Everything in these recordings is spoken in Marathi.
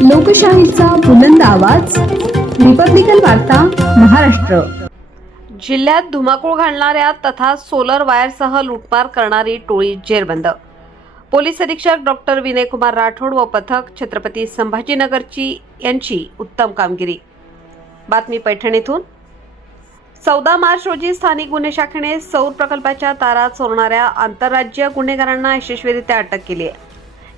लोकशाहीचा बुलंद आवाज, रिपब्लिकन वार्ता महाराष्ट्र. जिल्ह्यात धुमाकूळ घालणाऱ्या तथा सोलर वायरसह लूटमार करणारी टोळी जेरबंद. पोलीस अधीक्षक डॉक्टर विनयकुमार राठोड व पथक छत्रपती संभाजीनगरची यांची उत्तम कामगिरी. बातमी पैठणीतून. 14 मार्च रोजी स्थानिक गुन्हे शाखेने सौर प्रकल्पाच्या तारा चोरणाऱ्या आंतरराज्यीय गुन्हेगारांना यशस्वीरित्या अटक केली आहे.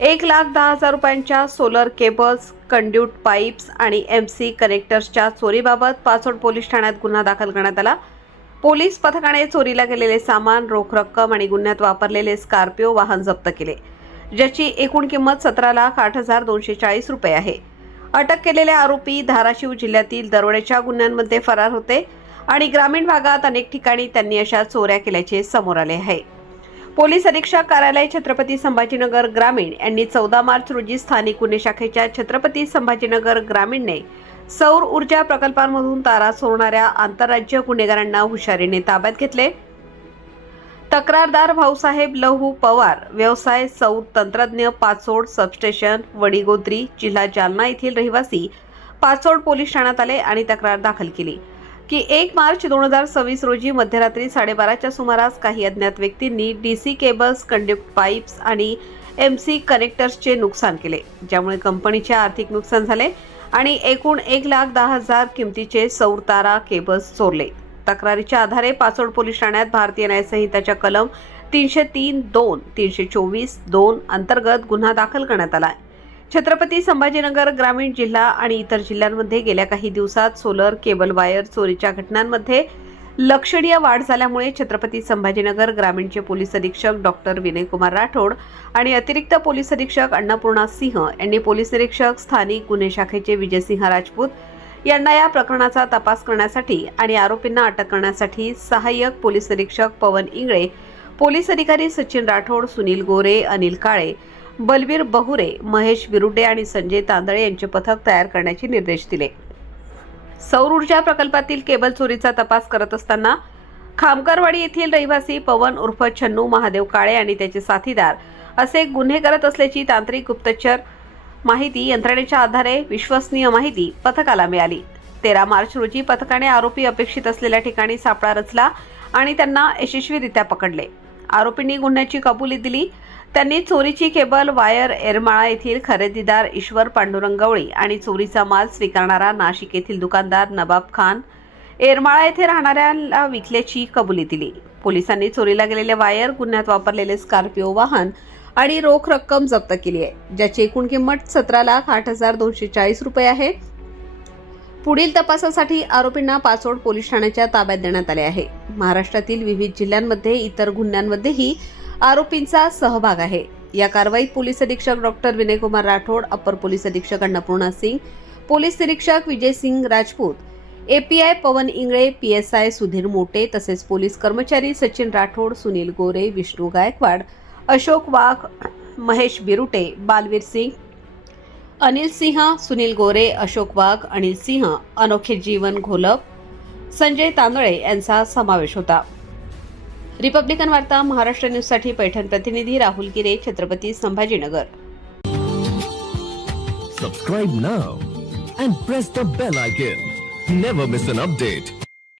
1,10,000 रुपयांच्या सोलर केबल्स, कंड्यूट पाईप्स आणि MC कनेक्टर्सच्या चोरीबाबत पाचोड पोलीस ठाण्यात गुन्हा दाखल करण्यात आला. पोलीस पथकाने चोरीला गेलेले सामान, रोख रक्कम आणि गुन्ह्यात वापरलेले स्कॉर्पिओ वाहन जप्त केले, ज्याची एकूण किंमत 17,08,240 रुपये आहे. अटक केलेले आरोपी धाराशिव जिल्ह्यातील दरोड्याच्या गुन्ह्यांमध्ये फरार होते आणि ग्रामीण भागात अनेक ठिकाणी त्यांनी अशा चोऱ्या केल्याचे समोर आले आहे. पोलीस अधीक्षक कार्यालय छत्रपती संभाजीनगर ग्रामीण यांनी 14 मार्च रोजी स्थानिक गुन्हे शाखेच्या छत्रपती संभाजीनगर ग्रामीणने सौर ऊर्जा प्रकल्पांमधून तारा चोरणाऱ्या आंतरराज्य गुन्हेगारांना हुशारीने ताब्यात घेतले. तक्रारदार भाऊसाहेब लहू पवार, व्यवसाय सौर तंत्रज्ञ, पाचोड सबस्टेशन, वडीगोद्री, जिल्हा जालना येथील रहिवासी पाचोड पोलीस ठाण्यात आले आणि तक्रार दाखल केली की 1 मार्च 2026 रोजी मध्यरात्री 12:30च्या सुमारास काही अज्ञात व्यक्तींनी DC केबल्स, कंडक्ट पाईप्स आणि MC कनेक्टर्सचे नुकसान केले, ज्यामुळे कंपनीचे आर्थिक नुकसान झाले आणि एकूण 1,10,000 किमतीचे सौर तारा केबल्स चोरले. तक्रारीच्या आधारे पाचोड पोलीस ठाण्यात भारतीय न्याय संहिताच्या कलम 303(2), 324(2) अंतर्गत गुन्हा दाखल करण्यात आला. छत्रपती संभाजीनगर ग्रामीण जिल्हा आणि इतर जिल्ह्यांमध्ये गेल्या काही दिवसात सोलर केबल वायर चोरीच्या घटनांमध्ये लक्षणीय वाढ झाल्यामुळे छत्रपती संभाजीनगर ग्रामीणचे पोलीस अधीक्षक डॉक्टर विनयकुमार राठोड आणि अतिरिक्त पोलीस अधीक्षक अन्नपूर्णा सिंह यांनी पोलीस निरीक्षक स्थानिक गुन्हे शाखेचे विजयसिंह राजपूत यांना या प्रकरणाचा तपास करण्यासाठी आणि आरोपींना अटक करण्यासाठी सहाय्यक पोलीस निरीक्षक पवन इंगळे, पोलीस अधिकारी सचिन राठोड, सुनील गोरे, अनिल काळे, बलबीर बहुरे, महेश बिरुडे आणि संजय तांदळे यांचे पथक तयार करण्याचे निर्देश दिले. सौर ऊर्जा प्रकल्पातील केबल चोरीचा तपास करत असताना खामकरवाडी येथील रहिवासी पवन उर्फ छन्नू महादेव काळे आणि त्याचे साथीदार असे गुन्हे करत असल्याची तांत्रिक गुप्तचर माहिती यंत्रणेच्या आधारे विश्वसनीय माहिती पथकाला मिळाली. 13 मार्च रोजी पथकाने आरोपी अपेक्षित असलेल्या ठिकाणी सापळा रचला आणि त्यांना यशस्वीरित्या पकडले. आरोपींनी गुन्ह्याची कबुली दिली. त्यांनी चोरीची केबल वायर येरमाळा येथील खरेदीदार ईश्वर पांडुरंग गवळी आणि चोरीचा माल स्वीकारणारा नाशिक येथील दुकानदार नवाब खान येरमाळा येथे राहणाऱ्याला विकल्याची कबुली दिली. पोलिसांनी चोरीला गेलेले वायर, गुन्ह्यात वापरलेले स्कॉर्पिओ वाहन आणि रोख रक्कम जप्त केली आहे, ज्याची एकूण किंमत 17,08,240 रुपये आहे. पुढील तपासासाठी आरोपींना पाचोड पोलीस ठाण्याच्या ताब्यात देण्यात आले आहे. महाराष्ट्रातील विविध जिल्ह्यांमध्ये इतर गुन्ह्यांमध्येही आरोपींचा सहभाग आहे. या कारवाईत पोलीस अधीक्षक डॉक्टर विनयकुमार राठोड, अपर पोलीस अधीक्षक अन्नपूर्णा सिंग, पोलीस निरीक्षक विजयसिंह राजपूत, API पवन इंगळे, PSI सुधीर मोटे तसेच पोलीस कर्मचारी सचिन राठोड, सुनील गोरे, विष्णू गायकवाड, अशोक वाघ, महेश बिरुटे, बालवीर सिंग, अनिल सिंह, सुनील गोरे, अशोक वाघ, अनिल सिंह, अनोखे जीवन घोलप, संजय तांदळे यांचा समावेश होता. रिपब्लिकन वार्ता महाराष्ट्र न्यूजसाठी पैठण प्रतिनिधी राहुल गिरे, Chhatrapati Sambhajinagar. Subscribe now and press the bell icon. Never miss an update.